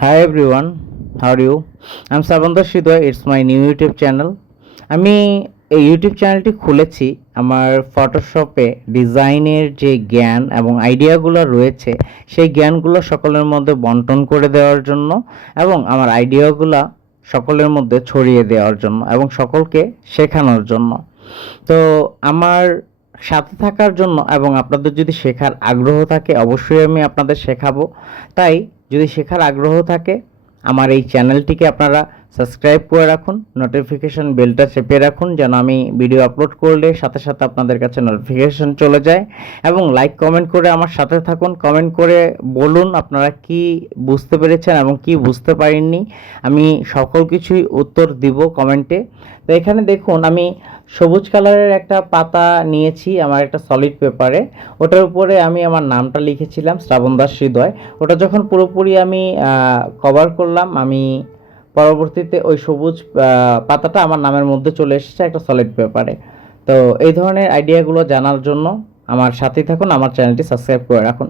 Hi everyone, how are you? I'm Savandar Shridhar, it's my new YouTube channel. আমি এই YouTube চ্যানেলটি খুলেছি আমার ফটোশপে ডিজাইনের যে জ্ঞান এবং আইডিয়াগুলো রয়েছে সেই জ্ঞানগুলো সকলের মধ্যে বন্টন করে দেওয়ার জন্য এবং আমার আইডিয়াগুলো সকলের মধ্যে ছড়িয়ে দেওয়ার জন্য এবং সকলকে শেখানোর জন্য। তো আমার সাথে থাকার জন্য এবং আপনাদের যদি শেখার আগ্রহ থাকে অবশ্যই আমি আপনাদের শেখাবো। তাই যদি শেখার আগ্রহ থাকে আমার এই চ্যানেলটিকে আপনারা সাবস্ক্রাইব করে রাখুন, নোটিফিকেশন বেলটা চেপে রাখুন যেন আমি ভিডিও আপলোড করলে সাথে সাথে আপনাদের কাছে নোটিফিকেশন চলে যায়। এবং লাইক কমেন্ট করে আমার সাথে থাকুন, কমেন্ট করে বলুন আপনারা কি বুঝতে পেরেছেন এবং কি বুঝতে পারেননি, আমি সকল কিছুই উত্তর দিব কমেন্টে। তো এখানে দেখুন আমি সবুজ কালারের একটা পাতা নিয়েছি আমার একটা সলিড পেপারে, ওটার উপরে আমি আমার নামটা লিখেছিলাম শ্রাবণ দাস হৃদয়। ওটা যখন পুরোপুরি আমি কভার করলাম, আমি পরবর্তীতে ওই সবুজ পাতাটা আমার নামের মধ্যে চলে এসেছে একটা সলিড পেপারে। তো এই ধরনের আইডিয়াগুলো জানার জন্য আমার সাথেই থাকুন, আমার চ্যানেলটি সাবস্ক্রাইব করে রাখুন।